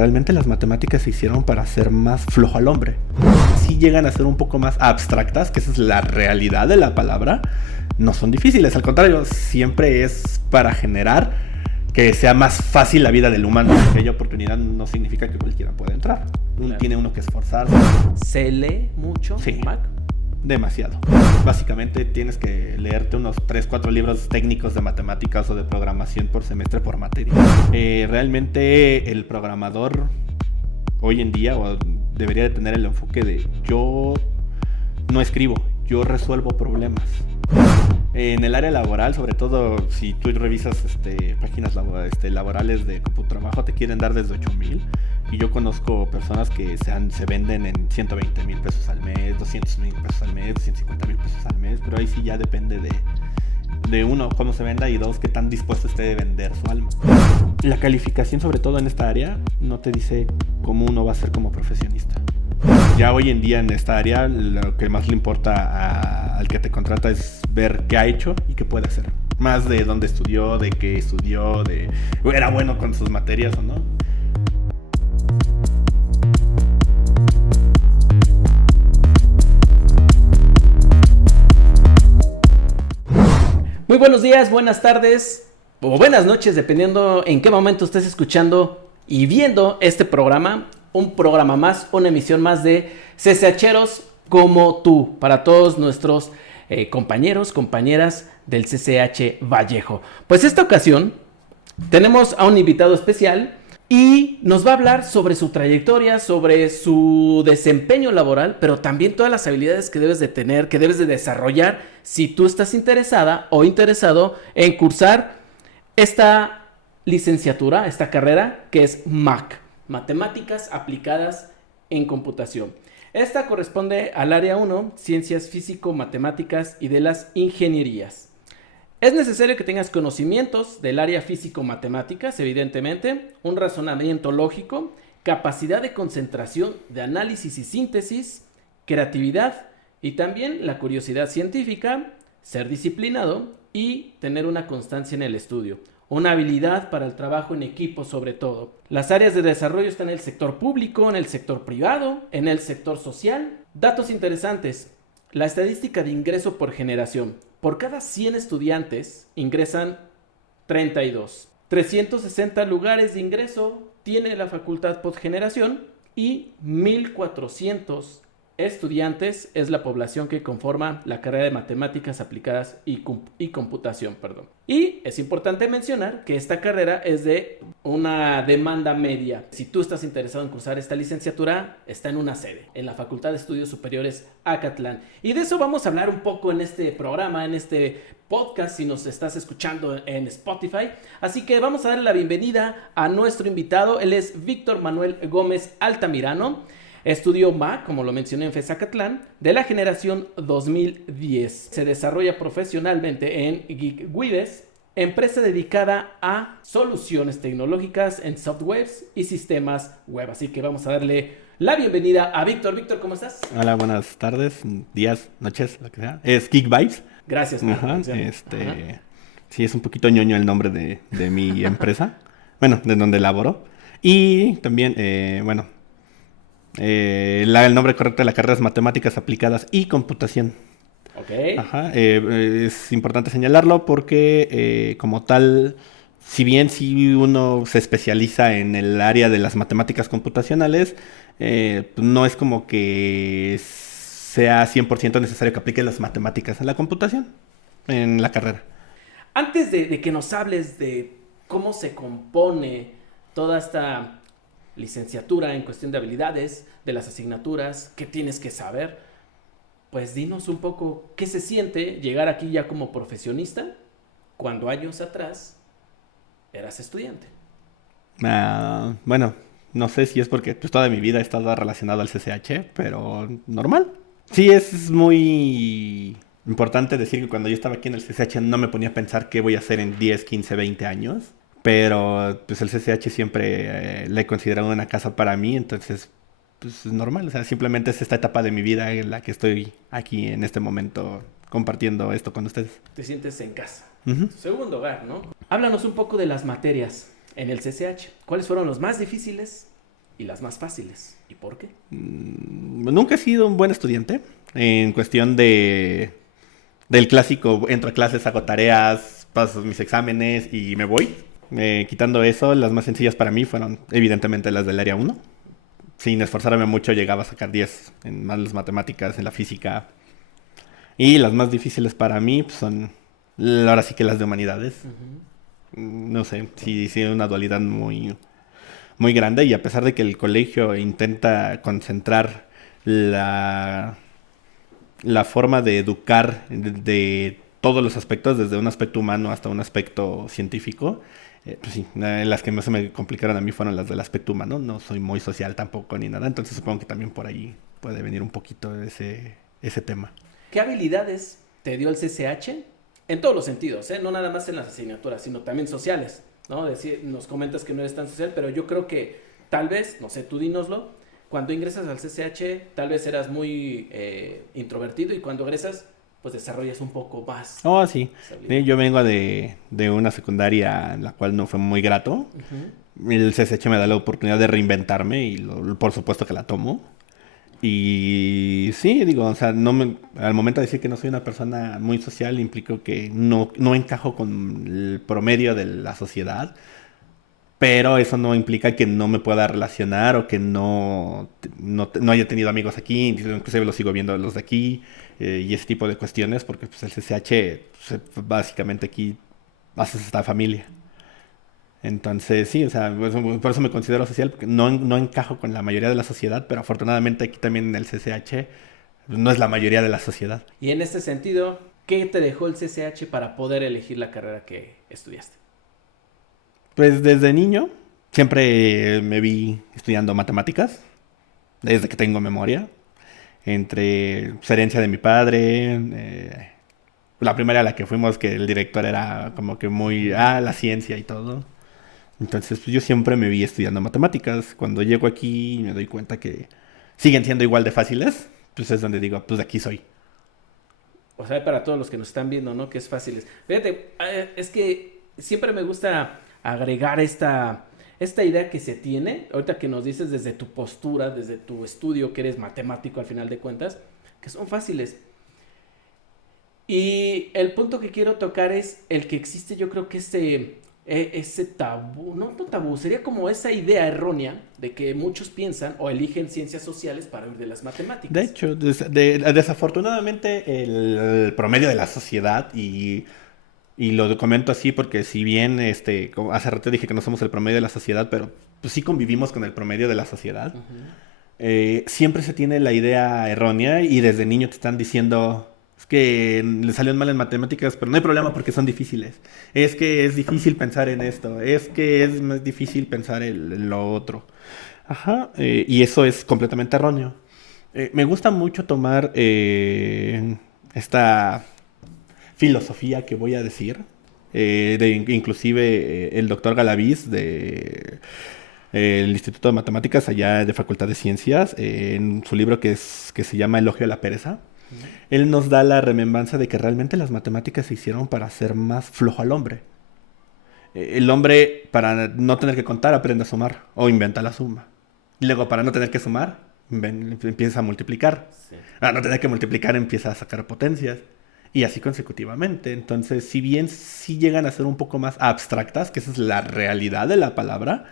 realmente las matemáticas se hicieron para hacer más flojo al hombre. Si llegan a ser un poco más abstractas, que esa es la realidad de la palabra, no son difíciles, al contrario, siempre es para generar que sea más fácil la vida del humano. Aquella oportunidad no significa que cualquiera pueda entrar. Claro. Tiene uno que esforzarse. ¿Se lee mucho, sí, Mac? Demasiado. Básicamente tienes que leerte unos 3-4 libros técnicos de matemáticas o de programación por semestre por materia. Realmente el programador hoy en día debería de tener el enfoque de yo no escribo, yo resuelvo problemas. En el área laboral, sobre todo si tú revisas páginas laborales de Computrabajo, te quieren dar desde 8,000. Y yo conozco personas que se venden en 120,000 pesos al mes, 200,000 pesos al mes, 250,000 pesos al mes. Pero ahí sí ya depende de uno, cómo se venda, y dos, qué tan dispuesto esté de vender su alma. La calificación, sobre todo en esta área, no te dice cómo uno va a ser como profesionista. Ya hoy en día en esta área lo que más le importa al que te contrata es ver qué ha hecho y qué puede hacer. Más de dónde estudió, de qué estudió, de era bueno con sus materias o no. Muy buenos días, buenas tardes o buenas noches, dependiendo en qué momento estés escuchando y viendo este programa. Un programa más, una emisión más de CCHeros como tú, para todos nuestros compañeros, compañeras del CCH Vallejo. Pues esta ocasión tenemos a un invitado especial y nos va a hablar sobre su trayectoria, sobre su desempeño laboral, pero también todas las habilidades que debes de tener, que debes de desarrollar si tú estás interesada o interesado en cursar esta licenciatura, esta carrera que es MAC. Matemáticas aplicadas en computación. Esta corresponde al área 1, Ciencias Físico-Matemáticas y de las Ingenierías. Es necesario que tengas conocimientos del área físico-matemáticas, evidentemente, un razonamiento lógico, capacidad de concentración, de análisis y síntesis, creatividad y también la curiosidad científica, ser disciplinado y tener una constancia en el estudio. Una habilidad para el trabajo en equipo sobre todo. Las áreas de desarrollo están en el sector público, en el sector privado, en el sector social. Datos interesantes. La estadística de ingreso por generación. Por cada 100 estudiantes ingresan 32. 360 lugares de ingreso tiene la facultad postgeneración y 1,400 estudiantes es la población que conforma la carrera de matemáticas aplicadas y computación. Y es importante mencionar que esta carrera es de una demanda media. Si tú estás interesado en cursar esta licenciatura, está en una sede, en la Facultad de Estudios Superiores Acatlán. Y de eso vamos a hablar un poco en este programa, en este podcast, si nos estás escuchando en Spotify. Así que vamos a darle la bienvenida a nuestro invitado. Él es Víctor Manuel Gómez Altamirano. Estudió MAC, como lo mencioné, en FES Acatlán, de la generación 2010. Se desarrolla profesionalmente en GeekWides, empresa dedicada a soluciones tecnológicas en softwares y sistemas web. Así que vamos a darle la bienvenida a Víctor. Víctor, ¿cómo estás? Hola, buenas tardes, días, noches, lo que sea. Es GeekVibes. Gracias. Ajá, sí, es un poquito ñoño el nombre de mi empresa. Bueno, de donde laboro. Y también, el nombre correcto de la carrera es Matemáticas Aplicadas y Computación. Ok. Ajá, es importante señalarlo porque como tal, si bien si uno se especializa en el área de las matemáticas computacionales, no es como que sea 100% necesario que aplique las matemáticas en la computación, en la carrera. Antes de que nos hables de cómo se compone toda esta licenciatura en cuestión de habilidades, de las asignaturas, qué tienes que saber, pues dinos un poco qué se siente llegar aquí ya como profesionista cuando años atrás eras estudiante. Bueno, no sé si es porque pues, toda mi vida he estado relacionado al CCH, pero normal. Sí, es muy importante decir que cuando yo estaba aquí en el CCH no me ponía a pensar qué voy a hacer en 10, 15, 20 años. Pero pues el CCH siempre le he considerado una casa para mí, entonces pues es normal. O sea, simplemente es esta etapa de mi vida en la que estoy aquí en este momento compartiendo esto con ustedes. Te sientes en casa, Uh-huh. tu segundo hogar, ¿no? Háblanos un poco de las materias en el CCH. ¿Cuáles fueron los más difíciles y las más fáciles. ¿Y por qué? Nunca he sido un buen estudiante en cuestión del clásico, entro a clases, hago tareas, paso mis exámenes y me voy. Quitando eso, las más sencillas para mí fueron evidentemente las del área uno. Sin esforzarme mucho llegaba a sacar 10 en más las matemáticas, en la física. Y las más difíciles para mí pues, son ahora sí que las de humanidades. No sé, sí una dualidad muy, muy grande y a pesar de que el colegio intenta concentrar la, la forma de educar de todos los aspectos, desde un aspecto humano hasta un aspecto científico, pues sí, las que más se me complicaron a mí fueron las del aspecto humano. No soy muy social tampoco ni nada, entonces supongo que también por ahí puede venir un poquito ese tema. ¿Qué habilidades te dio el CCH? En todos los sentidos, no nada más en las asignaturas, sino también sociales, ¿no? Nos comentas que no eres tan social, pero yo creo que tal vez, no sé, tú dínoslo, cuando ingresas al CCH tal vez eras muy introvertido y cuando egresas pues desarrollas un poco más. Oh, sí. Yo vengo de una secundaria en la cual no fue muy grato. El CCH me da la oportunidad de reinventarme y por supuesto que la tomo. Y sí, digo, o sea, al momento de decir que no soy una persona muy social, implico que no encajo con el promedio de la sociedad, pero eso no implica que no me pueda relacionar o que no haya tenido amigos aquí, inclusive los sigo viendo los de aquí, y ese tipo de cuestiones, porque pues, el CCH pues, básicamente aquí haces esta familia. Entonces, sí, o sea, por eso me considero social, porque no encajo con la mayoría de la sociedad, pero afortunadamente aquí también en el CCH no es la mayoría de la sociedad. Y en este sentido, ¿qué te dejó el CCH para poder elegir la carrera que estudiaste? Pues desde niño siempre me vi estudiando matemáticas, desde que tengo memoria, entre herencia de mi padre, la primera a la que fuimos que el director era como que muy, la ciencia y todo. Entonces, pues yo siempre me vi estudiando matemáticas. Cuando llego aquí y me doy cuenta que siguen siendo igual de fáciles, pues es donde digo, pues de aquí soy. O sea, para todos los que nos están viendo, ¿no? Que es fácil. Fíjate, es que siempre me gusta agregar esta idea que se tiene, ahorita que nos dices desde tu postura, desde tu estudio, que eres matemático al final de cuentas, que son fáciles. Y el punto que quiero tocar es el que existe, yo creo que ese tabú, no tabú, sería como esa idea errónea de que muchos piensan o eligen ciencias sociales para huir de las matemáticas. De hecho, desafortunadamente el promedio de la sociedad, y lo comento así porque si bien como hace rato dije que no somos el promedio de la sociedad, pero pues sí convivimos con el promedio de la sociedad, siempre se tiene la idea errónea y desde niño te están diciendo... Es que le salieron mal en matemáticas, pero no hay problema porque son difíciles. Es que es difícil pensar en esto. Es que es más difícil pensar en lo otro. Ajá. Y eso es completamente erróneo. Me gusta mucho tomar esta filosofía que voy a decir. Inclusive el doctor Galaviz de... el Instituto de Matemáticas allá de Facultad de Ciencias, en su libro que se llama Elogio a la Pereza. Él nos da la remembranza de que realmente las matemáticas se hicieron para hacer más flojo al hombre. El hombre, para no tener que contar, aprende a sumar o inventa la suma. Y luego, para no tener que sumar, empieza a multiplicar. Sí. Para no tener que multiplicar, empieza a sacar potencias. Y así consecutivamente. Entonces, si bien sí llegan a ser un poco más abstractas, que esa es la realidad de la palabra,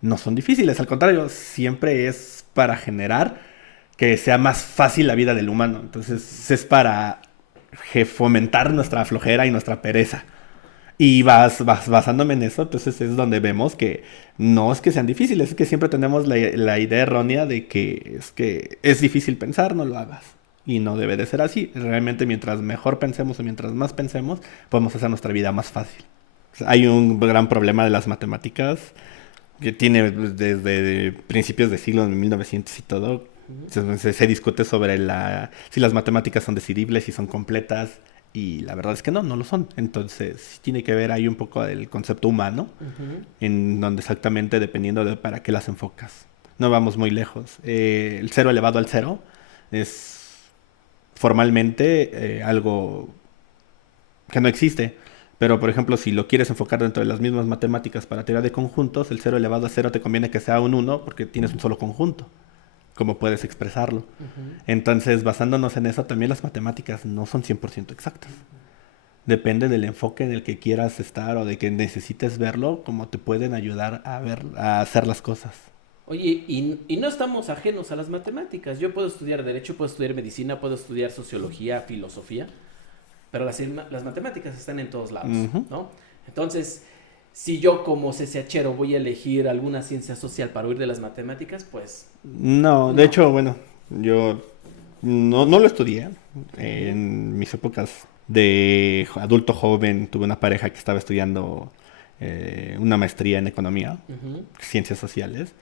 no son difíciles. Al contrario, siempre es para generar que sea más fácil la vida del humano. Entonces es para fomentar nuestra flojera y nuestra pereza. Y basándome en eso, entonces es donde vemos que no es que sean difíciles, es que siempre tenemos la idea errónea de que es difícil pensar, no lo hagas. Y no debe de ser así. Realmente mientras mejor pensemos o mientras más pensemos, podemos hacer nuestra vida más fácil. O sea, hay un gran problema de las matemáticas que tiene desde principios del siglo de 1900 y todo. Se discute sobre si las matemáticas son decidibles, si son completas, y la verdad es que no lo son. Entonces tiene que ver ahí un poco del concepto humano, en donde exactamente dependiendo de para qué las enfocas. No vamos muy lejos. El 0 elevado al 0 es formalmente algo que no existe, Pero, por ejemplo, si lo quieres enfocar dentro de las mismas matemáticas para teoría de conjuntos, el 0 elevado a 0 te conviene que sea un 1 porque tienes un solo conjunto. ¿Cómo puedes expresarlo? Entonces, basándonos en eso, también las matemáticas no son 100% exactas. Depende del enfoque en el que quieras estar o de que necesites verlo, cómo te pueden ayudar a hacer las cosas. Oye, y no estamos ajenos a las matemáticas. Yo puedo estudiar Derecho, puedo estudiar Medicina, puedo estudiar Sociología, Filosofía, pero las matemáticas están en todos lados, ¿no? Entonces, si yo como CCHero voy a elegir alguna ciencia social para huir de las matemáticas, pues... No, de hecho, bueno, yo no lo estudié. En mis épocas de adulto joven tuve una pareja que estaba estudiando una maestría en economía, ciencias sociales.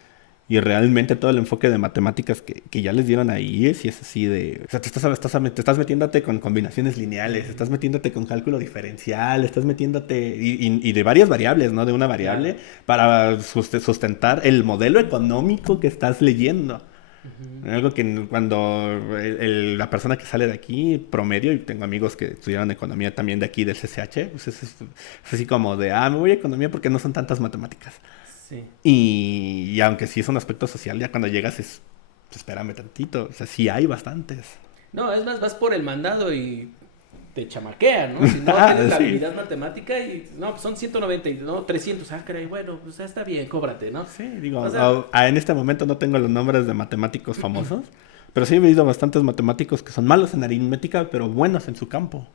Y realmente todo el enfoque de matemáticas que ya les dieron ahí es así de... O sea, te estás metiéndote con combinaciones lineales, estás metiéndote con cálculo diferencial, estás metiéndote... Y de varias variables, ¿no? De una variable para sustentar el modelo económico que estás leyendo. Algo que cuando la persona que sale de aquí, promedio, y tengo amigos que estudiaron economía también de aquí del CCH, pues es así como de, me voy a economía porque no son tantas matemáticas. Sí. Y aunque sí es un aspecto social, ya cuando llegas espérame tantito, o sea, sí hay bastantes. No, es más, vas por el mandado y te chamaquean, ¿no? Si no tienes la sí. habilidad matemática y, no, pues son 190, no, 300, caray, bueno, pues está bien, cóbrate, ¿no? Sí, digo, O sea, en este momento no tengo los nombres de matemáticos famosos, pero sí he visto bastantes matemáticos que son malos en aritmética, pero buenos en su campo.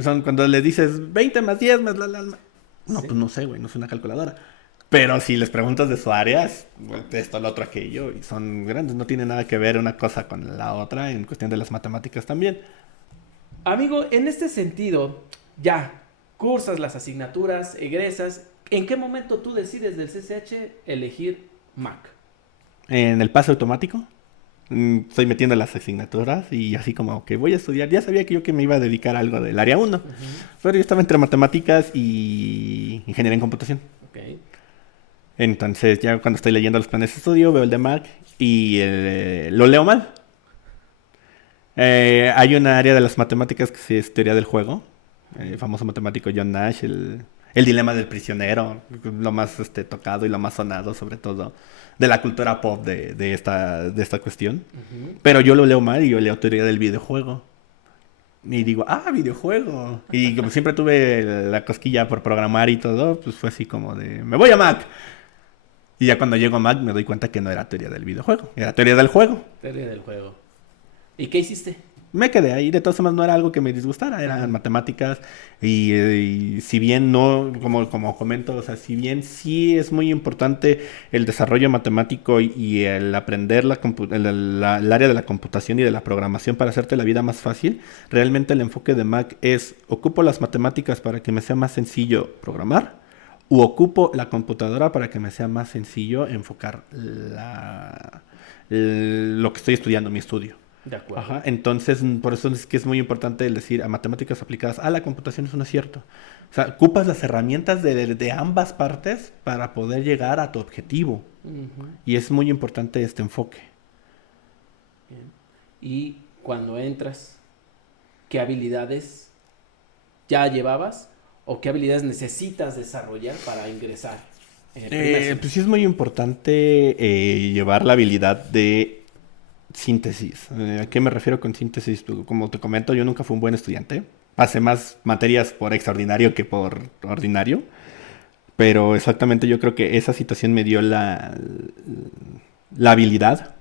Son cuando le dices 20 más 10 más No, sí. pues no sé, güey, no es una calculadora. Pero si les preguntas de su área, esto, lo otro, aquello, y son grandes, no tiene nada que ver una cosa con la otra en cuestión de las matemáticas también. Amigo, en este sentido, ya, cursas las asignaturas, egresas, ¿en qué momento tú decides del CCH elegir Mac? En el pase automático, estoy metiendo las asignaturas y así como que voy a estudiar. Ya sabía que me iba a dedicar a algo del área 1, pero yo estaba entre matemáticas y ingeniería en computación. Ok. Entonces ya cuando estoy leyendo los planes de estudio veo el de Mac y lo leo mal. Hay una área de las matemáticas que es teoría del juego. El famoso matemático John Nash, el dilema del prisionero, lo más tocado y lo más sonado sobre todo de la cultura pop de esta cuestión. Pero yo lo leo mal y yo leo teoría del videojuego. Y digo, videojuego. Y como siempre tuve la cosquilla por programar y todo, pues fue así como de, me voy a Mac. Y ya cuando llego a Mac me doy cuenta que no era teoría del videojuego, era teoría del juego. Teoría del juego. ¿Y qué hiciste? Me quedé ahí, de todas formas no era algo que me disgustara, eran matemáticas y si bien no, como comento, o sea, si bien sí es muy importante el desarrollo matemático y el aprender el área de la computación y de la programación para hacerte la vida más fácil, realmente el enfoque de Mac es, ocupo las matemáticas para que me sea más sencillo programar, u ocupo la computadora para que me sea más sencillo enfocar lo que estoy estudiando, mi estudio. De acuerdo. Ajá, entonces, por eso es que es muy importante el decir a matemáticas aplicadas a la computación es un acierto. O sea, ocupas las herramientas de ambas partes para poder llegar a tu objetivo. Y es muy importante este enfoque. Bien. Y cuando entras, ¿qué habilidades ya llevabas o qué habilidades necesitas desarrollar para ingresar en el primer semestre? Pues sí es muy importante llevar la habilidad de síntesis. ¿A qué me refiero con síntesis? Como te comento, yo nunca fui un buen estudiante. Pasé más materias por extraordinario que por ordinario. Pero exactamente yo creo que esa situación me dio la habilidad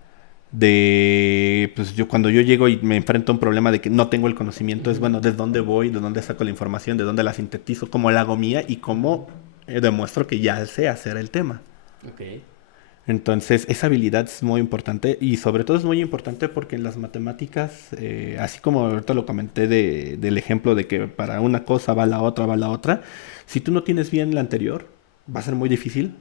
de, pues yo cuando yo llego y me enfrento a un problema de que no tengo el conocimiento, es bueno, ¿de dónde voy? ¿De dónde saco la información? ¿De dónde la sintetizo? ¿Cómo la hago mía? Y cómo demuestro que ya sé hacer el tema. Ok. Entonces, esa habilidad es muy importante y sobre todo es muy importante porque en las matemáticas, así como ahorita lo comenté del ejemplo de que para una cosa va la otra, si tú no tienes bien la anterior, va a ser muy difícil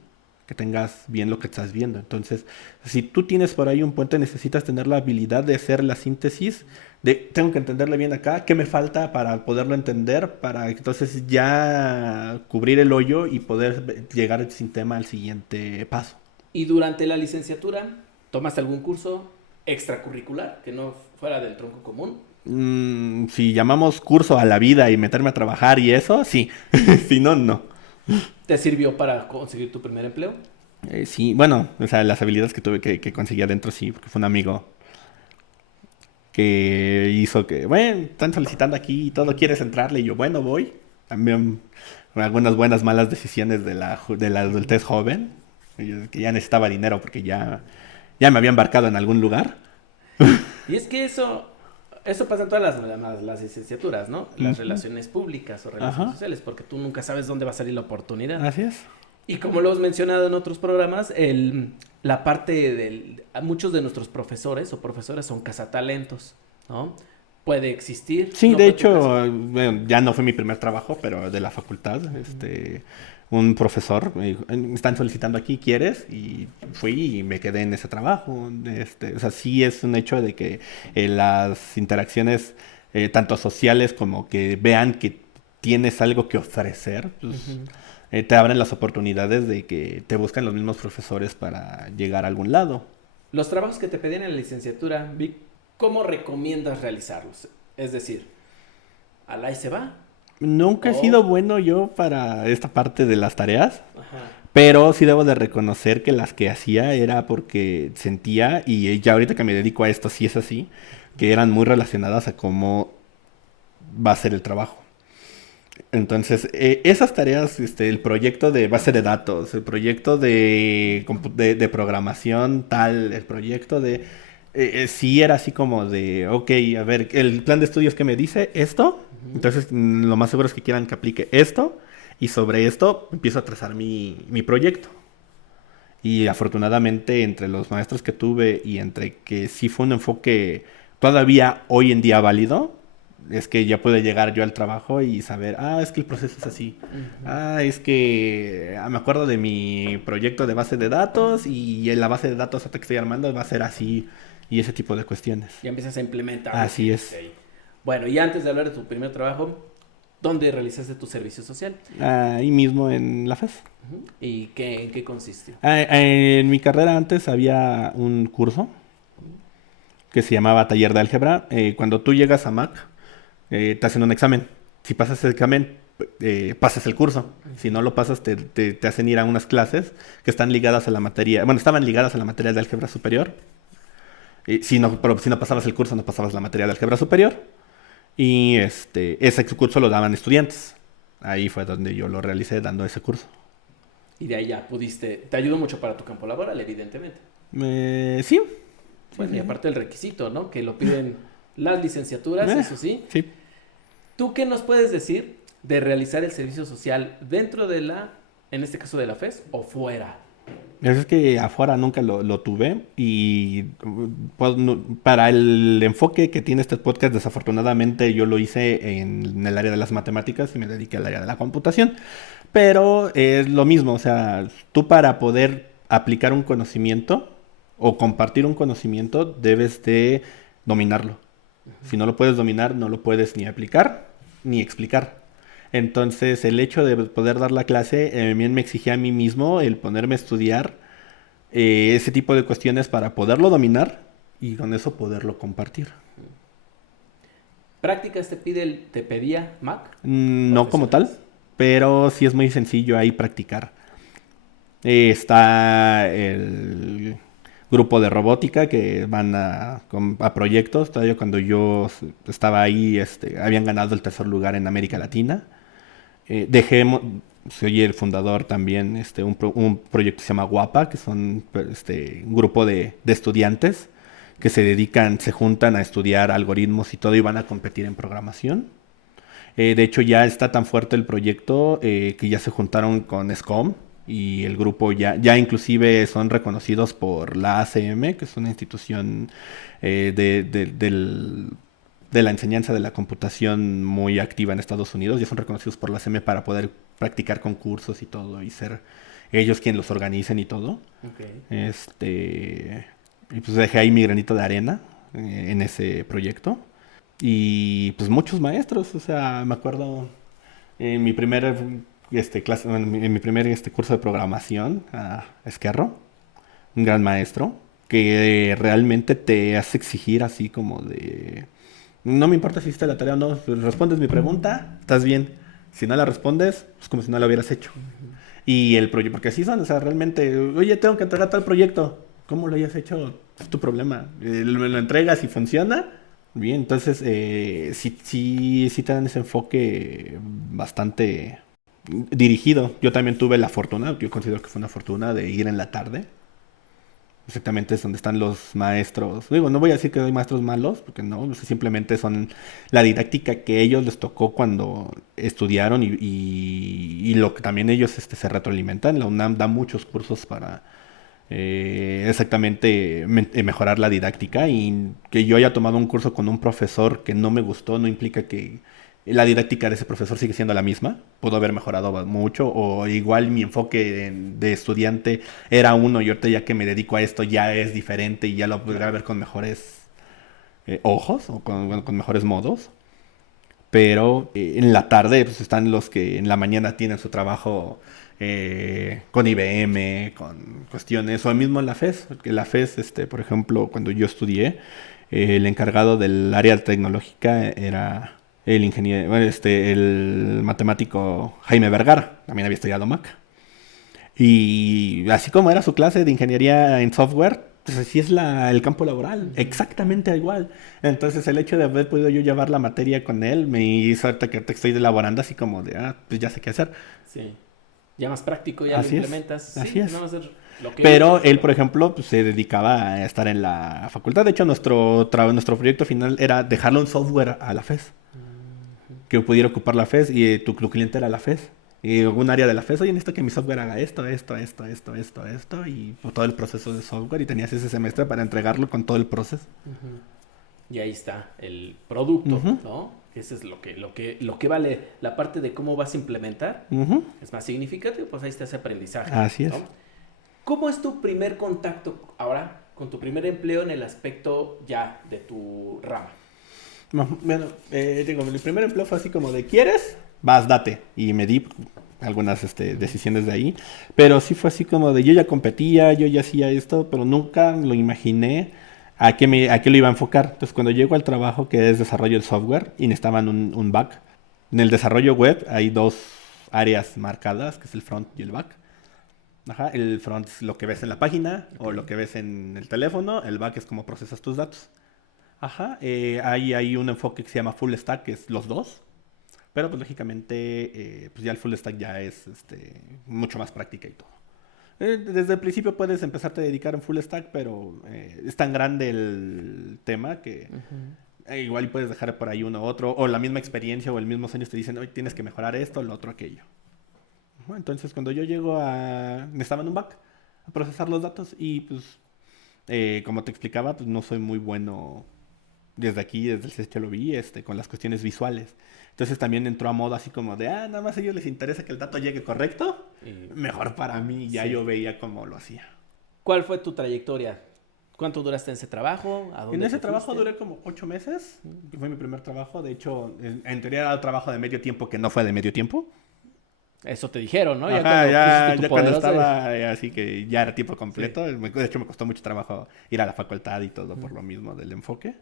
que tengas bien lo que estás viendo. Entonces, si tú tienes por ahí un puente, necesitas tener la habilidad de hacer la síntesis, de tengo que entenderle bien acá, qué me falta para poderlo entender, para entonces ya cubrir el hoyo y poder llegar sin tema al siguiente paso. ¿Y durante la licenciatura tomaste algún curso extracurricular que no fuera del tronco común? Si llamamos curso a la vida y meterme a trabajar y eso, sí. Si no, no. ¿Te sirvió para conseguir tu primer empleo? Sí, bueno, o sea, las habilidades que tuve que conseguir adentro, sí, porque fue un amigo que hizo que, bueno, están solicitando aquí y todo, ¿quieres entrarle? Y yo, bueno, voy. También algunas buenas, malas decisiones de la adultez joven, que ya necesitaba dinero porque ya me había embarcado en algún lugar. Y es que eso pasa en todas las licenciaturas, ¿no? Las Ujú. relaciones públicas o relaciones Ajá, sociales, porque tú nunca sabes dónde va a salir la oportunidad. así es. Y como lo hemos mencionado en otros programas, la parte muchos de nuestros profesores o profesoras son cazatalentos, ¿no? Puede existir, Sí, no de fue tu caso. hecho, bueno, ya no fue mi primer trabajo, pero de la facultad, un profesor me dijo, están solicitando aquí, ¿quieres? Y fui y me quedé en ese trabajo. O sea, sí es un hecho de que las interacciones, tanto sociales como que vean que tienes algo que ofrecer, pues Ujú. te abren las oportunidades de que te buscan los mismos profesores para llegar a algún lado. Los trabajos que te pedían en la licenciatura, Vic, ¿cómo recomiendas realizarlos? Es decir, ¿al ahí se va? Nunca he sido O... bueno yo para esta parte de las tareas. Ajá. Pero sí debo de reconocer que las que hacía era porque sentía, y ya ahorita que me dedico a esto, sí es así, que eran muy relacionadas a cómo va a ser el trabajo. Entonces, esas tareas, el proyecto de base de datos, el proyecto de programación tal, el proyecto sí era así como de, ok, a ver, el plan de estudios que me dice esto, Ujú. entonces lo más seguro es que quieran que aplique esto, y sobre esto empiezo a trazar mi proyecto. Y afortunadamente entre los maestros que tuve y entre que sí fue un enfoque todavía hoy en día válido, es que ya puedo llegar yo al trabajo y saber, es que el proceso es así. Ujú. Es que me acuerdo de mi proyecto de base de datos y en la base de datos hasta que estoy armando va a ser así y ese tipo de cuestiones. Ya empiezas a implementar lo que Así viste es. ahí. Bueno, y antes de hablar de tu primer trabajo, ¿dónde realizaste tu servicio social? Ahí mismo en la FES. Ujú. ¿Y en qué consistió? En mi carrera antes había un curso que se llamaba Taller de Álgebra. Cuando tú llegas a Mac, te hacen un examen. Si pasas el examen, pasas el curso. Si no lo pasas, te hacen ir a unas clases que están ligadas a la materia. Bueno, estaban ligadas a la materia de álgebra superior. Pero si no pasabas el curso, no pasabas la materia de álgebra superior. Y ese curso lo daban estudiantes. Ahí fue donde yo lo realicé dando ese curso. Y de ahí ya pudiste, te ayudó mucho para tu campo laboral, evidentemente. Sí, sí, Bueno, y sí. aparte el requisito, ¿no? Que lo piden las licenciaturas, Eh, eso sí. sí. ¿Tú qué nos puedes decir de realizar el servicio social dentro de en este caso de la FES, o fuera? Es que afuera nunca lo tuve y pues, para el enfoque que tiene este podcast, desafortunadamente yo lo hice en el área de las matemáticas y me dediqué al área de la computación. Pero es lo mismo, o sea, tú para poder aplicar un conocimiento o compartir un conocimiento debes de dominarlo. Si no lo puedes dominar, no lo puedes ni aplicar ni explicar. Entonces, el hecho de poder dar la clase, también me exigía a mí mismo el ponerme a estudiar ese tipo de cuestiones para poderlo dominar y con eso poderlo compartir. ¿Prácticas te pedía Mac? No como tal, Profesionales. pero sí es muy sencillo ahí practicar. Está el grupo de robótica que van a proyectos. Todavía cuando yo estaba ahí, habían ganado el tercer lugar en América Latina. Dejé, soy el fundador también, un proyecto que se llama Guapa, que son un grupo de estudiantes que se dedican, se juntan a estudiar algoritmos y todo y van a competir en programación. De hecho, ya está tan fuerte el proyecto que ya se juntaron con SCOM y el grupo ya inclusive son reconocidos por la ACM, que es una institución de la enseñanza de la computación muy activa en Estados Unidos. Ya son reconocidos por la ACM para poder practicar concursos y todo y ser ellos quienes los organicen y todo. Ok. Y pues dejé ahí mi granito de arena en ese proyecto. Y pues muchos maestros, o sea, me acuerdo en mi primer clase, en mi primer curso de programación, a Esquerro, un gran maestro, que realmente te hace exigir así como de No me importa si hiciste la tarea o no, respondes mi pregunta, estás bien. Si no la respondes, es como si no la hubieras hecho. Y el proyecto, porque así son, o sea, realmente, oye, tengo que entregar tal proyecto. ¿Cómo lo hayas hecho? Es tu problema. Lo entregas y funciona. Bien, entonces sí te dan ese enfoque bastante dirigido. Yo también tuve la fortuna, yo considero que fue una fortuna de ir en la tarde. Exactamente es donde están los maestros. Digo, no voy a decir que hay maestros malos, porque no, o sea, simplemente son la didáctica que ellos les tocó cuando estudiaron y lo que también ellos se retroalimentan. La UNAM da muchos cursos para exactamente mejorar la didáctica y que yo haya tomado un curso con un profesor que no me gustó no implica que la didáctica de ese profesor sigue siendo la misma. Pudo haber mejorado mucho o igual mi enfoque de estudiante era uno y ahorita ya que me dedico a esto ya es diferente y ya lo podré ver con mejores ojos o bueno, con mejores modos. Pero en la tarde pues, están los que en la mañana tienen su trabajo con IBM, con cuestiones, o mismo en la FES, que la FES, por ejemplo, cuando yo estudié, el encargado del área tecnológica era el ingeniero, bueno, el matemático Jaime Vergara, también había estudiado Mac. Y así como era su clase de ingeniería en software, pues así es el campo laboral, exactamente igual. Entonces el hecho de haber podido yo llevar la materia con él me hizo ahorita que te estoy elaborando así como de, pues ya sé qué hacer. Sí. Ya más práctico, ya Así lo es, implementas. así Sí, es. no va a ser lo que Pero él, por ejemplo, pues, se dedicaba a estar en la facultad. De hecho, nuestro proyecto final era dejarle un software a la FES, que pudiera ocupar la FES y tu cliente era la FES. Y algún área de la FES, oye, necesito que mi software haga esto, y pues, todo el proceso de software. Y tenías ese semestre para entregarlo con todo el proceso. Y ahí está el producto, Ujú. ¿no? Ese es lo que vale. La parte de cómo vas a implementar Ujú. es más significativo, pues ahí está ese aprendizaje. Así es. ¿No? ¿Cómo es tu primer contacto ahora con tu primer empleo en el aspecto ya de tu rama? Bueno, digo, mi primer empleo fue así como de, ¿quieres? Vas, date. Y me di algunas decisiones de ahí. Pero sí fue así como de, yo ya competía, yo ya hacía esto, pero nunca lo imaginé a qué lo iba a enfocar. Entonces, cuando llego al trabajo que es desarrollo de software y necesitaban un back, en el desarrollo web hay dos áreas marcadas, que es el front y el back. Ajá, el front es lo que ves en la página o lo que ves en el teléfono, el back es cómo procesas tus datos. Ajá, ahí hay un enfoque que se llama full stack, que es los dos. Pero pues lógicamente, pues ya el full stack ya es mucho más práctica y todo. Desde el principio puedes empezarte a dedicar en full stack, pero es tan grande el tema que igual puedes dejar por ahí uno u otro, o la misma experiencia o el mismo años te dicen, hoy tienes que mejorar esto, lo otro, aquello. Ajá, entonces cuando yo llego estaba en un back a procesar los datos y pues, como te explicaba, pues no soy muy bueno desde aquí, desde el CESCH lo vi, con las cuestiones visuales. Entonces también entró a modo así como de, nada más a ellos les interesa que el dato llegue correcto, mejor para mí, ya Sí. yo veía cómo lo hacía. ¿Cuál fue tu trayectoria? ¿Cuánto duraste en ese trabajo? ¿A dónde En ese te trabajo fuiste? duré como 8 meses, que fue mi primer trabajo, de hecho, en teoría era el trabajo de medio tiempo que no fue de medio tiempo. Eso te dijeron, ¿no? Ajá, Cuando ya, pusiste tu ya cuando poderoso- estaba así que ya era tiempo completo, de hecho me costó mucho trabajo ir a la facultad y todo por lo mismo del enfoque.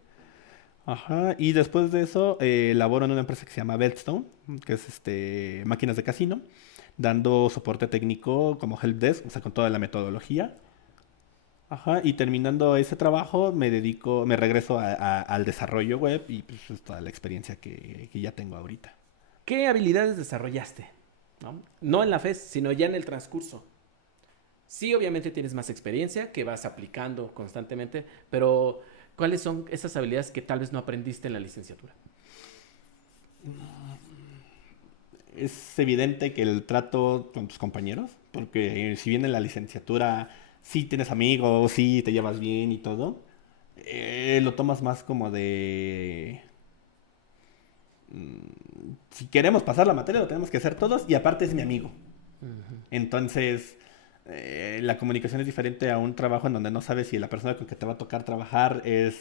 Ajá, y después de eso laboro en una empresa que se llama Beltstone, que es máquinas de casino, dando soporte técnico como helpdesk, o sea, con toda la metodología. Ajá, y terminando ese trabajo me regreso al desarrollo web y pues es toda la experiencia que ya tengo ahorita. ¿Qué habilidades desarrollaste? No en la FES, sino ya en el transcurso. Sí, obviamente tienes más experiencia que vas aplicando constantemente, pero ¿cuáles son esas habilidades que tal vez no aprendiste en la licenciatura? Es evidente que el trato con tus compañeros, porque si bien en la licenciatura sí tienes amigos, sí te llevas bien y todo, lo tomas más como de... Si queremos pasar la materia lo tenemos que hacer todos y aparte es mi amigo. Entonces, la comunicación es diferente a un trabajo en donde no sabes si la persona con que te va a tocar trabajar es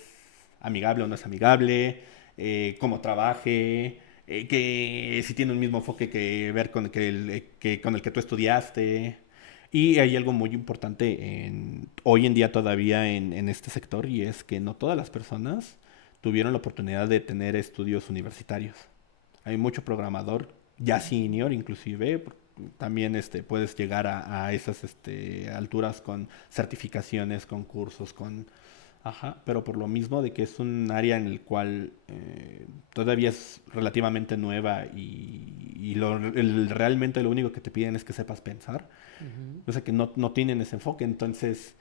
amigable o no es amigable, cómo trabaje, que si tiene un mismo enfoque que ver con el que tú estudiaste. Y hay algo muy importante hoy en día todavía en este sector y es que no todas las personas tuvieron la oportunidad de tener estudios universitarios. Hay mucho programador, ya senior inclusive, también puedes llegar a esas alturas con certificaciones, con cursos, con... Ajá, pero por lo mismo de que es un área en el cual todavía es relativamente nueva y realmente lo único que te piden es que sepas pensar. O sea que no tienen ese enfoque. Entonces,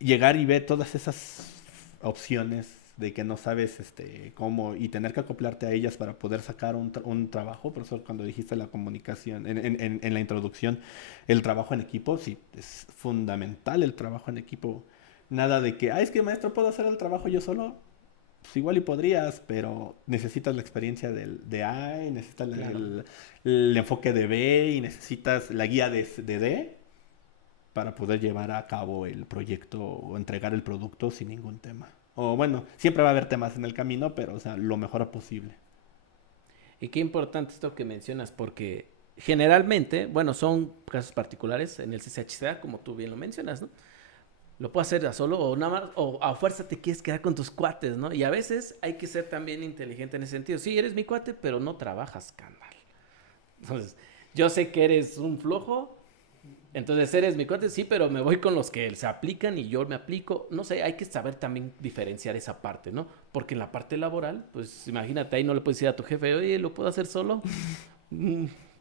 llegar y ver todas esas opciones de que no sabes cómo y tener que acoplarte a ellas para poder sacar un trabajo. Por eso cuando dijiste la comunicación, en la introducción, el trabajo en equipo, sí, es fundamental el trabajo en equipo. Nada de que, es que maestro, ¿puedo hacer el trabajo yo solo? Pues igual y podrías, pero necesitas la experiencia de A, y necesitas Claro. el enfoque de B y necesitas la guía de D para poder llevar a cabo el proyecto o entregar el producto sin ningún tema. O bueno, siempre va a haber temas en el camino, pero o sea, lo mejor posible. Y qué importante esto que mencionas, porque generalmente, bueno, son casos particulares en el CCHCA, como tú bien lo mencionas, ¿no? Lo puedes hacer a solo o nada más, o a fuerza te quieres quedar con tus cuates, ¿no? Y a veces hay que ser también inteligente en ese sentido. Sí, eres mi cuate, pero no trabajas, canal. Entonces, yo sé que eres un flojo, entonces eres mi cuate, sí, pero me voy con los que se aplican y yo me aplico. No sé, hay que saber también diferenciar esa parte, ¿no? Porque en la parte laboral, pues imagínate, ahí no le puedes decir a tu jefe, oye, ¿lo puedo hacer solo?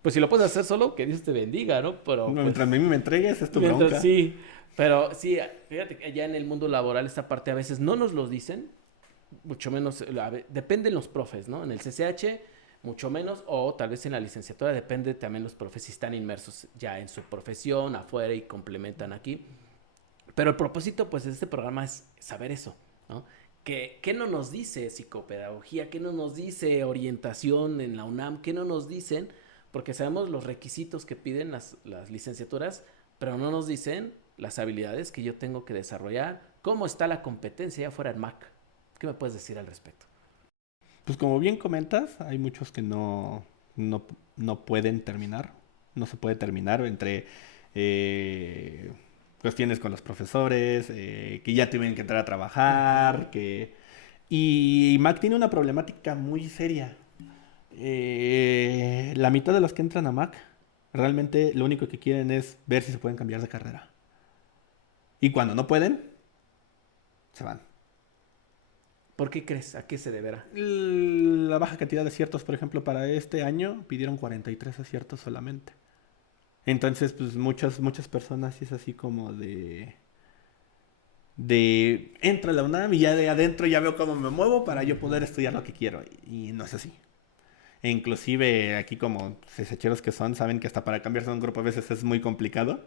Pues si lo puedes hacer solo, que Dios te bendiga, ¿no? Pero pues... Mientras a mí me entregues, es tu Mientras, bronca. sí, pero sí, fíjate que ya en el mundo laboral esta parte a veces no nos lo dicen, mucho menos, dependen los profes, ¿no? En el CCH, mucho menos, o tal vez en la licenciatura, depende también los profes si están inmersos ya en su profesión, afuera y complementan aquí. Pero el propósito, pues, de este programa es saber eso, ¿no? ¿Qué no nos dice psicopedagogía? ¿Qué no nos dice orientación en la UNAM? ¿Qué no nos dicen? Porque sabemos los requisitos que piden las licenciaturas, pero no nos dicen las habilidades que yo tengo que desarrollar. ¿Cómo está la competencia ya fuera en MAC? ¿Qué me puedes decir al respecto? Pues como bien comentas, hay muchos que no pueden terminar. No se puede terminar entre eh, cuestiones con los profesores, que ya tienen que entrar a trabajar, que... Y Mac tiene una problemática muy seria. La mitad de los que entran a Mac realmente lo único que quieren es ver si se pueden cambiar de carrera. Y cuando no pueden, se van. ¿Por qué crees? ¿A qué se deberá? La baja cantidad de aciertos, por ejemplo, para este año pidieron 43 aciertos solamente. Entonces, pues muchas personas sí es así como de entro a la UNAM y ya de adentro ya veo cómo me muevo para yo poder estudiar lo que quiero. Y no es así. E inclusive aquí como cesecheros que son, saben que hasta para cambiarse a un grupo a veces es muy complicado.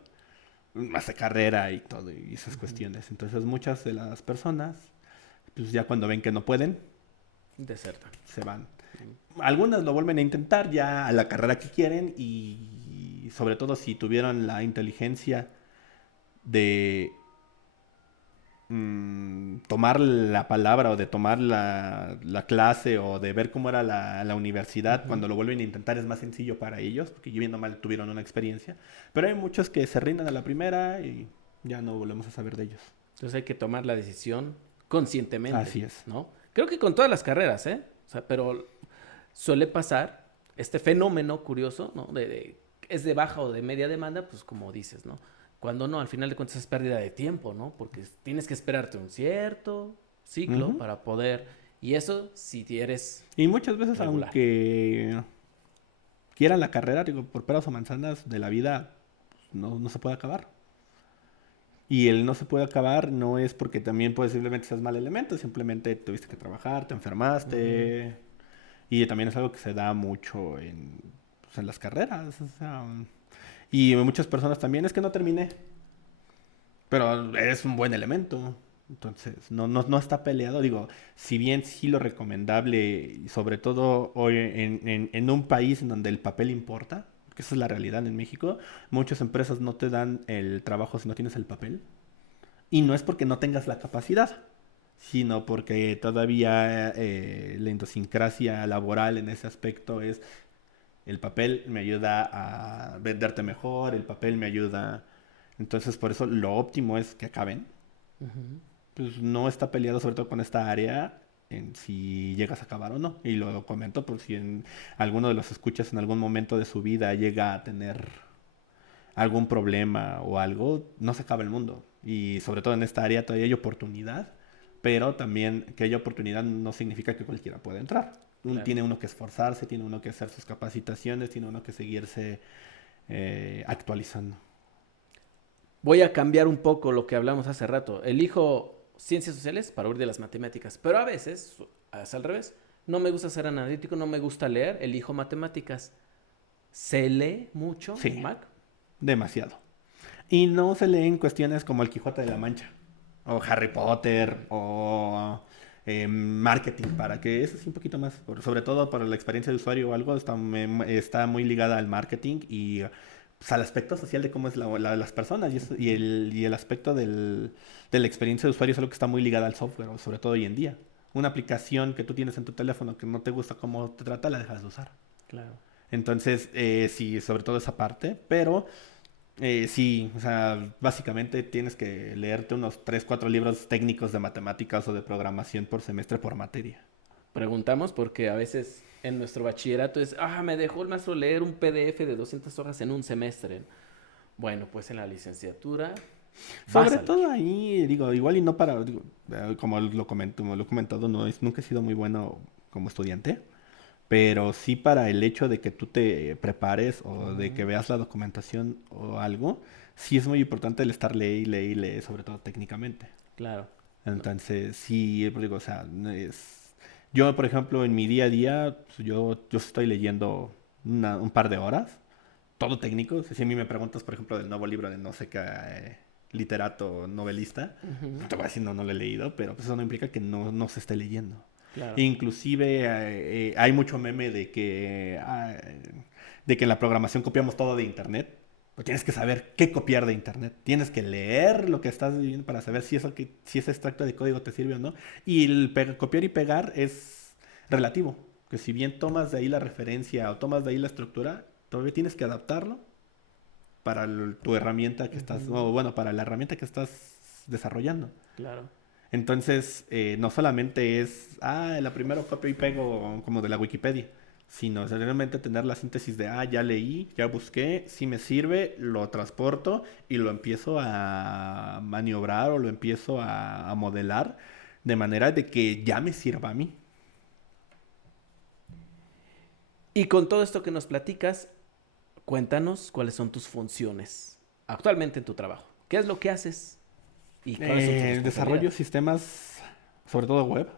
Más de carrera y todo y esas cuestiones. Entonces muchas de las personas, pues ya cuando ven que no pueden, Deserta. se van. Algunas lo vuelven a intentar ya a la carrera que quieren y sobre todo si tuvieron la inteligencia de tomar la palabra o de tomar la clase o de ver cómo era la universidad, cuando lo vuelven a intentar es más sencillo para ellos, porque yo viendo mal tuvieron una experiencia, pero hay muchos que se rinden a la primera y ya no volvemos a saber de ellos. Entonces hay que tomar la decisión conscientemente. Así es. ¿No? Creo que con todas las carreras, ¿eh? O sea, pero suele pasar este fenómeno curioso, ¿no? Es de baja o de media demanda, pues como dices, ¿no? Cuando no, al final de cuentas es pérdida de tiempo, ¿no? Porque tienes que esperarte un cierto ciclo para poder... Y eso si eres Y muchas veces, regular. aunque quieran la carrera, digo, por peras o manzanas de la vida, no se puede acabar. Y el no se puede acabar no es porque también puede simplemente seas mal elemento, simplemente tuviste que trabajar, te enfermaste. Y también es algo que se da mucho pues, en las carreras. O sea, y muchas personas también es que no terminé. Pero eres un buen elemento. Entonces, no está peleado. Digo, si bien sí lo recomendable, y sobre todo hoy en un país en donde el papel importa, que esa es la realidad en México, muchas empresas no te dan el trabajo si no tienes el papel. Y no es porque no tengas la capacidad, sino porque todavía la idiosincrasia laboral en ese aspecto es el papel me ayuda a venderte mejor, el papel me ayuda. Entonces, por eso lo óptimo es que acaben. Pues no está peleado sobre todo con esta área. en si llegas a acabar o no. Y lo comento por si en alguno de los escuchas en algún momento de su vida llega a tener algún problema o algo, no se acaba el mundo. Y sobre todo en esta área todavía hay oportunidad, pero también que haya oportunidad no significa que cualquiera pueda entrar. Claro. Tiene uno que esforzarse, tiene uno que hacer sus capacitaciones, tiene uno que seguirse actualizando. Voy a cambiar un poco lo que hablamos hace rato. Elijo ciencias sociales para huir de las matemáticas, pero a veces es al revés. No me gusta ser analítico, no me gusta leer, elijo matemáticas. ¿Se lee mucho en Sí, Mac? demasiado. Y no se leen cuestiones como el Quijote de la Mancha, o Harry Potter, o marketing, para que eso sí un poquito más, sobre todo para la experiencia de usuario o algo, está muy ligada al marketing y pues, al aspecto social de cómo es las personas y el aspecto de la experiencia de usuario es algo que está muy ligada al software, sobre todo hoy en día. Una aplicación que tú tienes en tu teléfono que no te gusta cómo te trata, la dejas de usar. Claro. Entonces, sí, sobre todo esa parte, pero sí, o sea, básicamente tienes que leerte unos 3 4 libros técnicos de matemáticas o de programación por semestre por materia. Preguntamos porque a veces en nuestro bachillerato es, me dejó el maestro leer un PDF de 200 hojas en un semestre. Bueno, pues en la licenciatura vas Sobre a leer. todo ahí, digo, igual y no para, digo, como lo he comentado, nunca he sido muy bueno como estudiante, pero sí para el hecho de que tú te prepares o de que Ujú. veas la documentación o algo, sí es muy importante el estar y lee, sobre todo técnicamente. Claro. No, Entonces, sí, pues digo, o sea, yo, por ejemplo, en mi día a día, pues, yo estoy leyendo un par de horas, todo técnico. Si a mí me preguntas, por ejemplo, del nuevo libro de no sé qué literato o novelista, ujú. te voy a decir, no, no lo he leído, pero pues eso no implica que no se esté leyendo. Claro. Inclusive hay mucho meme de que en la programación copiamos todo de internet. Pero tienes que saber qué copiar de internet. Tienes que leer lo que estás viendo para saber si ese extracto de código te sirve o no. Y el copiar y pegar es relativo. Que si bien tomas de ahí la referencia o tomas de ahí la estructura, todavía tienes que adaptarlo para tu herramienta que estás, Ujú. o bueno, para la herramienta que estás desarrollando. Claro. Entonces, no solamente es, la primera copio y pego como de la Wikipedia, sino es realmente tener la síntesis de, ya leí, ya busqué, si me sirve, lo transporto y lo empiezo a maniobrar o lo empiezo a modelar de manera de que ya me sirva a mí. Y con todo esto que nos platicas, cuéntanos cuáles son tus funciones actualmente en tu trabajo. ¿Qué es lo que haces y cuáles son tus Desarrollo responsabilidades? sistemas, sobre todo web,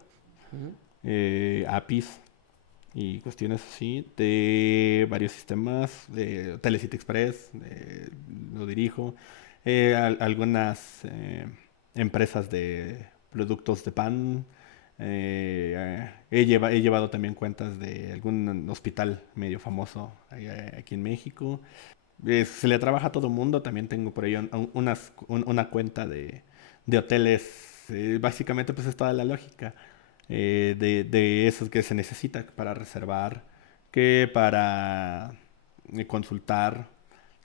Ujú. APIs y cuestiones así de varios sistemas, de Telecity Express, lo dirijo, algunas empresas de productos de pan, he llevado también cuentas de algún hospital medio famoso aquí en México. Se le trabaja a todo mundo, también tengo por ahí una cuenta de hoteles, básicamente pues es toda la lógica de esos que se necesita para reservar, que para consultar,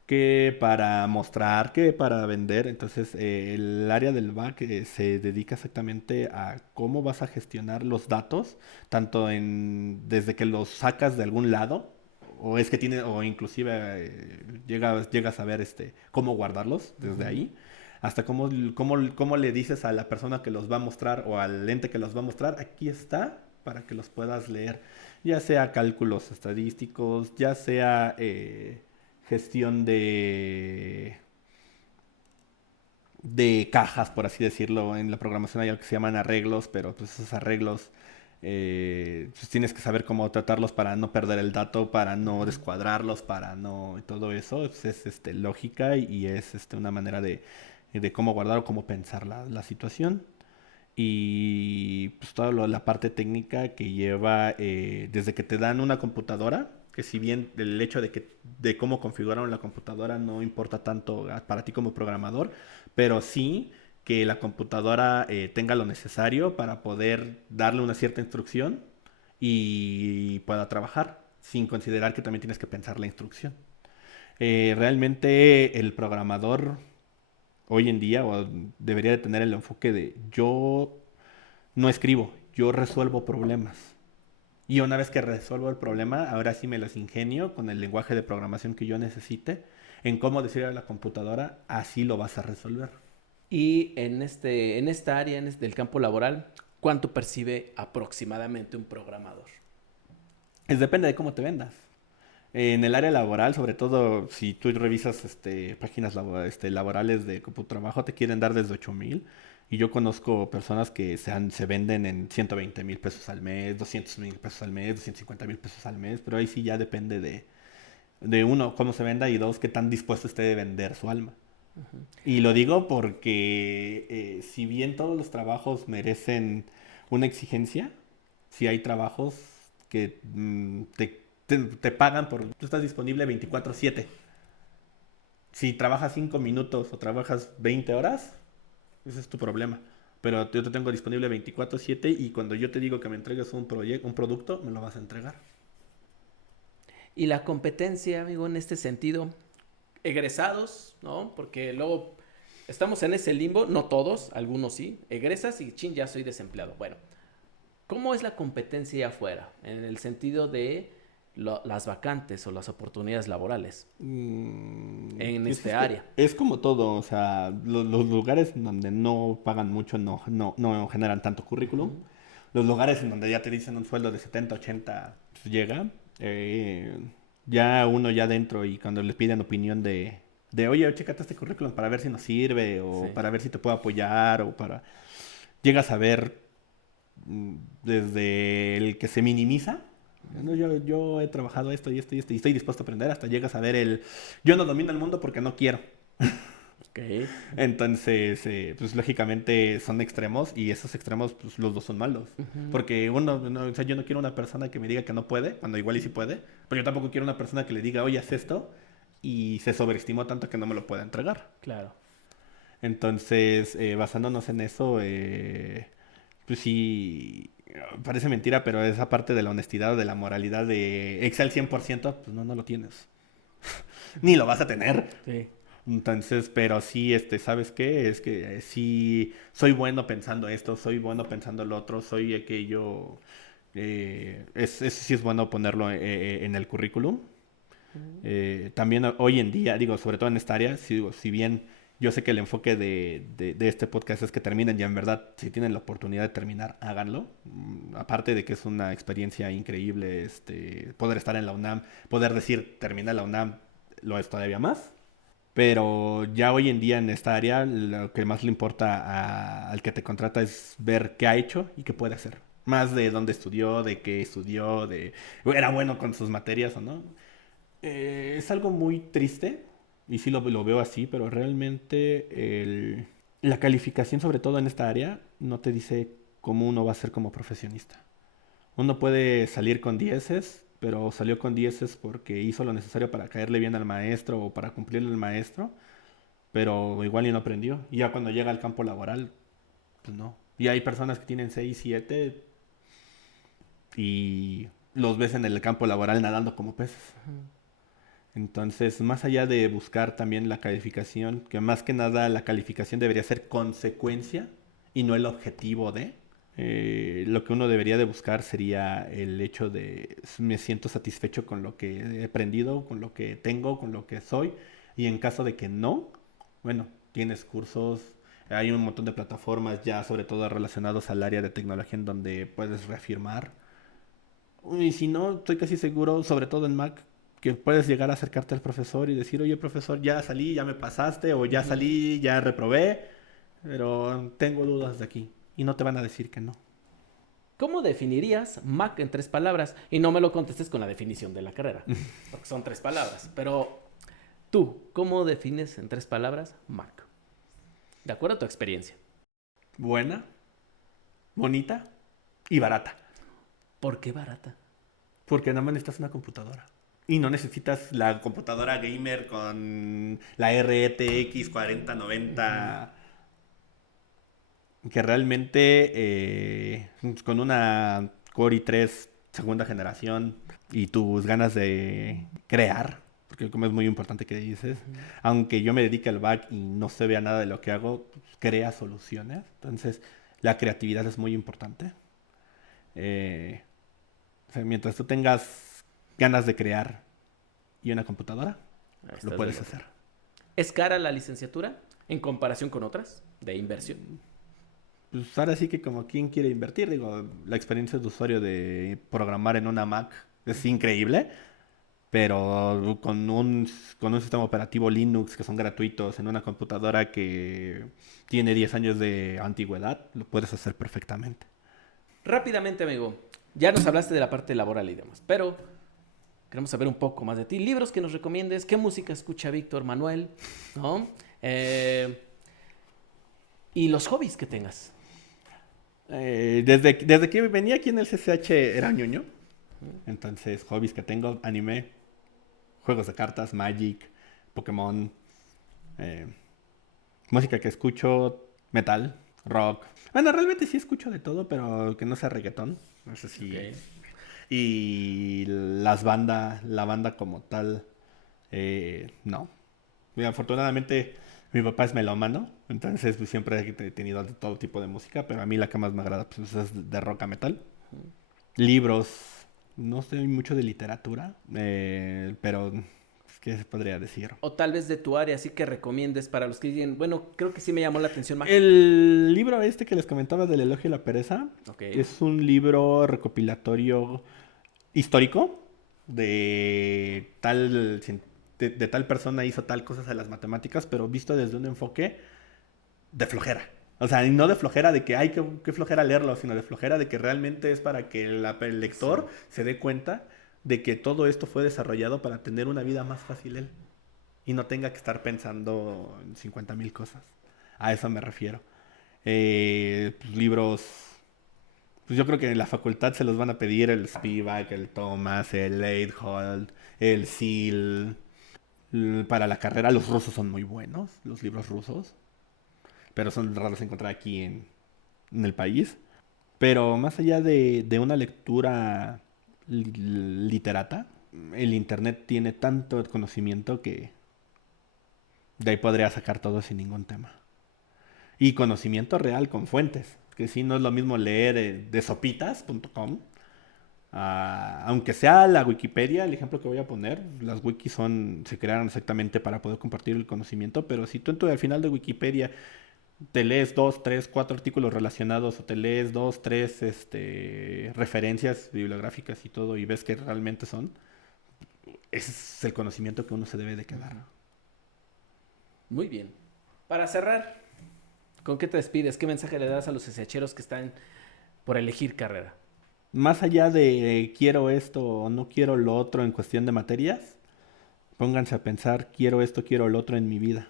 que para mostrar, que para vender. Entonces, el área del back se dedica exactamente a cómo vas a gestionar los datos, tanto desde que los sacas de algún lado, o es que tiene, o inclusive llegas a ver cómo guardarlos desde Ujú. ahí hasta cómo le dices a la persona que los va a mostrar o al ente que los va a mostrar, aquí está para que los puedas leer, ya sea cálculos estadísticos, ya sea gestión de cajas, por así decirlo. En la programación hay algo que se llaman arreglos, pero pues esos arreglos pues tienes que saber cómo tratarlos para no perder el dato, para no Ujú. descuadrarlos, para no... y todo eso pues, es lógica y es una manera de cómo guardar o cómo pensar la situación. Y pues toda la parte técnica que lleva desde que te dan una computadora, que si bien el hecho de cómo configuraron la computadora no importa tanto para ti como programador, pero sí que la computadora tenga lo necesario para poder darle una cierta instrucción y pueda trabajar, sin considerar que también tienes que pensar la instrucción. Realmente el programador hoy en día o debería de tener el enfoque de yo no escribo, yo resuelvo problemas. Y una vez que resuelvo el problema, ahora sí me los ingenio con el lenguaje de programación que yo necesite, en cómo decirle a la computadora, así lo vas a resolver. Y en esta área, del campo laboral, ¿cuánto percibe aproximadamente un programador? Depende de cómo te vendas. En el área laboral, sobre todo si tú revisas páginas laborales de trabajo, te quieren dar desde 8,000. Y yo conozco personas que se venden en 120,000 pesos al mes, 200,000 pesos al mes, 250,000 pesos al mes. Pero ahí sí ya depende de uno, cómo se venda, y dos, qué tan dispuesto esté de vender su alma. Y lo digo porque si bien todos los trabajos merecen una exigencia, si hay trabajos que te pagan por... Tú estás disponible 24/7. Si trabajas 5 minutos o trabajas 20 horas, ese es tu problema. Pero yo te tengo disponible 24/7 y cuando yo te digo que me entregues un producto, me lo vas a entregar. Y la competencia, amigo, en este sentido, egresados, ¿no? Porque luego estamos en ese limbo, no todos, algunos sí, egresas y chin, ya soy desempleado. Bueno, ¿cómo es la competencia afuera? En el sentido de las vacantes o las oportunidades laborales en Pues este área. es como todo, o sea, los lugares donde no pagan mucho no generan tanto currículum. Los lugares en donde ya te dicen un sueldo de 70, 80, pues llega. Ya uno ya dentro y cuando le piden opinión oye, chécate este currículum para ver si nos sirve o Sí. para ver si te puedo apoyar o para... Llegas a ver desde el que se minimiza. No, yo he trabajado esto y esto y esto y estoy dispuesto a aprender, hasta llegas a ver yo no domino el mundo porque no quiero. Ok. Entonces, pues lógicamente son extremos y esos extremos, pues los dos son malos. Porque uno, no, o sea, yo no quiero una persona que me diga que no puede, cuando igual y sí puede, pero yo tampoco quiero una persona que le diga, oye, haz esto, y se sobreestimó tanto que no me lo pueda entregar. Claro. Entonces, basándonos en eso, pues sí, parece mentira, pero esa parte de la honestidad, de la moralidad, de Excel 100%, pues no lo tienes. Ni lo vas a tener. Sí. Entonces, pero sí, ¿sabes qué? Es que sí, soy bueno pensando esto, soy bueno pensando lo otro, soy aquello. Sí es bueno ponerlo en el currículum. También hoy en día, digo, sobre todo en esta área, si bien yo sé que el enfoque de este podcast es que terminen, y en verdad, si tienen la oportunidad de terminar, háganlo. Aparte de que es una experiencia increíble, poder estar en la UNAM, poder decir, termina la UNAM, lo es todavía más. Pero ya hoy en día en esta área lo que más le importa al que te contrata es ver qué ha hecho y qué puede hacer. Más de dónde estudió, de qué estudió, de era bueno con sus materias o no. Es algo muy triste y sí lo veo así, pero realmente la calificación, sobre todo en esta área, no te dice cómo uno va a ser como profesionista. Uno puede salir con dieces, pero salió con dieces porque hizo lo necesario para caerle bien al maestro o para cumplirle al maestro, pero igual y no aprendió. Y ya cuando llega al campo laboral, pues no. Y hay personas que tienen 6 7 y los ves en el campo laboral nadando como peces. Entonces, más allá de buscar también la calificación, que más que nada la calificación debería ser consecuencia y no el objetivo de... lo que uno debería de buscar sería el hecho de me siento satisfecho con lo que he aprendido, con lo que tengo, con lo que soy. Y en caso de que no, bueno, tienes cursos, hay un montón de plataformas ya, sobre todo relacionados al área de tecnología, en donde puedes reafirmar. Y si no, estoy casi seguro, sobre todo en Mac, que puedes llegar a acercarte al profesor y decir, oye, profesor, ya salí, ya me pasaste, o ya salí, ya reprobé, pero tengo dudas de aquí. Y no te van a decir que no. ¿Cómo definirías Mac en 3 palabras? Y no me lo contestes con la definición de la carrera, porque son 3 palabras. Pero tú, ¿cómo defines en 3 palabras Mac? De acuerdo a tu experiencia. Buena, bonita y barata. ¿Por qué barata? Porque nada más necesitas una computadora. Y no necesitas la computadora gamer con la RTX 4090. Que realmente con una Core i3 segunda generación y tus ganas de crear, porque como es muy importante que dices, aunque yo me dedique al back y no se vea nada de lo que hago, pues, crea soluciones. Entonces, la creatividad es muy importante. O sea, mientras tú tengas ganas de crear y una computadora, lo puedes hacer. ¿Es cara la licenciatura en comparación con otras de inversión? Pues ahora sí que como quien quiere invertir, digo, la experiencia de usuario de programar en una Mac es increíble, pero con un sistema operativo Linux que son gratuitos en una computadora que tiene 10 años de antigüedad, lo puedes hacer perfectamente. Rápidamente, amigo, ya nos hablaste de la parte laboral y demás, pero queremos saber un poco más de ti. Libros que nos recomiendes, qué música escucha Víctor Manuel, ¿no? Y los hobbies que tengas. Desde que venía aquí en el CCH era ñoño. Entonces, hobbies que tengo, anime, juegos de cartas, Magic, Pokémon, música que escucho, metal, rock. Bueno, realmente sí escucho de todo, pero que no sea reggaetón. No sé si... Okay. Y la banda como tal, no. Y afortunadamente mi papá es melómano, entonces pues, siempre he tenido de todo tipo de música, pero a mí la que más me agrada pues, es de rock a metal. Libros, no sé mucho de literatura, pero ¿qué se podría decir? O tal vez de tu área, así que recomiendes para los que digan, bueno, creo que sí me llamó la atención más. El libro este que les comentaba del elogio y la pereza, Okay. es un libro recopilatorio histórico de tal persona hizo tal cosas a las matemáticas, pero visto desde un enfoque de flojera. O sea, y no de flojera de que hay que flojera leerlo, sino de flojera de que realmente es para que el lector se dé cuenta de que todo esto fue desarrollado para tener una vida más fácil él. Y no tenga que estar pensando en 50,000 cosas. A eso me refiero. Pues, libros... Pues yo creo que en la facultad se los van a pedir el Spivak, el Thomas, el Leithold, el Seal. Para la carrera los rusos son muy buenos, los libros rusos. Pero son raros de encontrar aquí en el país. Pero más allá de una lectura literata, el internet tiene tanto conocimiento que de ahí podría sacar todo sin ningún tema. Y conocimiento real con fuentes. Que sí, no es lo mismo leer de sopitas.com. Aunque sea la Wikipedia, el ejemplo que voy a poner, las wikis se crearon exactamente para poder compartir el conocimiento, pero si tú al final de Wikipedia te lees 2, 3, 4 artículos relacionados o te lees 2, 3 referencias bibliográficas y todo y ves que realmente ese es el conocimiento que uno se debe de quedar. Muy bien. Para cerrar, ¿con qué te despides? ¿Qué mensaje le das a los SHeros que están por elegir carrera? Más allá de quiero esto o no quiero lo otro en cuestión de materias, pónganse a pensar quiero esto, quiero lo otro en mi vida.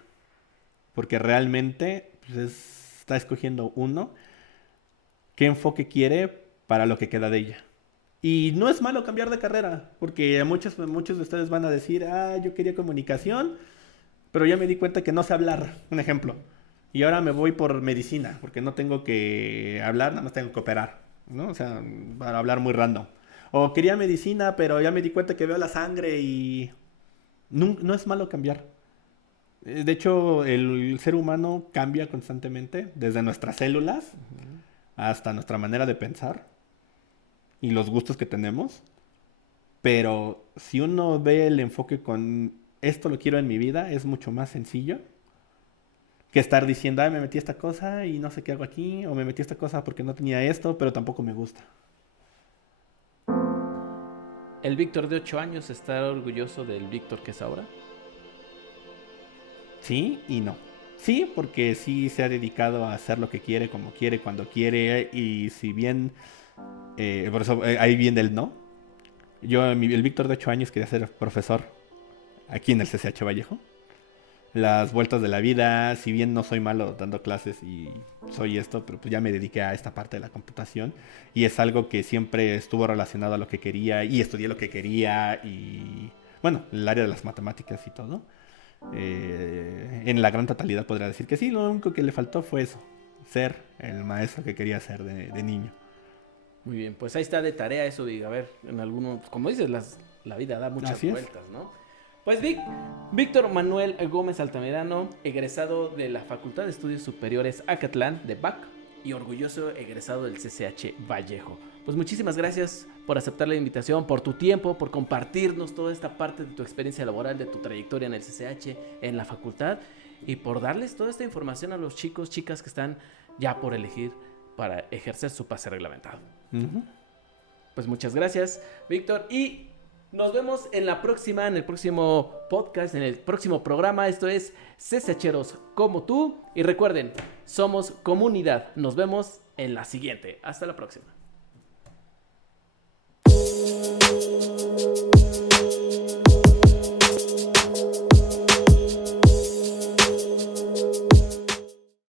Porque realmente pues, está escogiendo uno qué enfoque quiere para lo que queda de ella. Y no es malo cambiar de carrera, porque muchos de ustedes van a decir, yo quería comunicación, pero ya me di cuenta que no sé hablar, un ejemplo. Y ahora me voy por medicina, porque no tengo que hablar, nada más tengo que operar, ¿no? O sea, para hablar muy random. O quería medicina, pero ya me di cuenta que veo la sangre y... No es malo cambiar. De hecho, el ser humano cambia constantemente, desde nuestras células hasta nuestra manera de pensar y los gustos que tenemos. Pero si uno ve el enfoque con esto lo quiero en mi vida, es mucho más sencillo que estar diciendo, me metí esta cosa y no sé qué hago aquí, o me metí esta cosa porque no tenía esto, pero tampoco me gusta. ¿El Víctor de 8 años está orgulloso del Víctor que es ahora? Sí y no. Sí, porque sí se ha dedicado a hacer lo que quiere, como quiere, cuando quiere, y si bien, por eso ahí viene el no. El Víctor de 8 años quería ser profesor aquí en el CCH Vallejo. Las vueltas de la vida, si bien no soy malo dando clases y soy esto, pero pues ya me dediqué a esta parte de la computación y es algo que siempre estuvo relacionado a lo que quería y estudié lo que quería y bueno, el área de las matemáticas y todo. En la gran totalidad podría decir que sí, lo único que le faltó fue eso, ser el maestro que quería ser de niño. Muy bien, pues ahí está de tarea eso y a ver, en alguno, como dices, la vida da muchas vueltas, ¿no? Pues Víctor Manuel Gómez Altamirano, egresado de la Facultad de Estudios Superiores Acatlán de BAC y orgulloso egresado del CCH Vallejo. pues muchísimas gracias por aceptar la invitación, por tu tiempo, por compartirnos toda esta parte de tu experiencia laboral, de tu trayectoria en el CCH, en la facultad, y por darles toda esta información a los chicos, chicas que están ya por elegir para ejercer su pase reglamentado. Pues muchas gracias, Víctor, y nos vemos en la próxima, en el próximo podcast, en el próximo programa. Esto es CCHeros como tú, y recuerden, somos comunidad. Nos vemos en la siguiente. Hasta la próxima.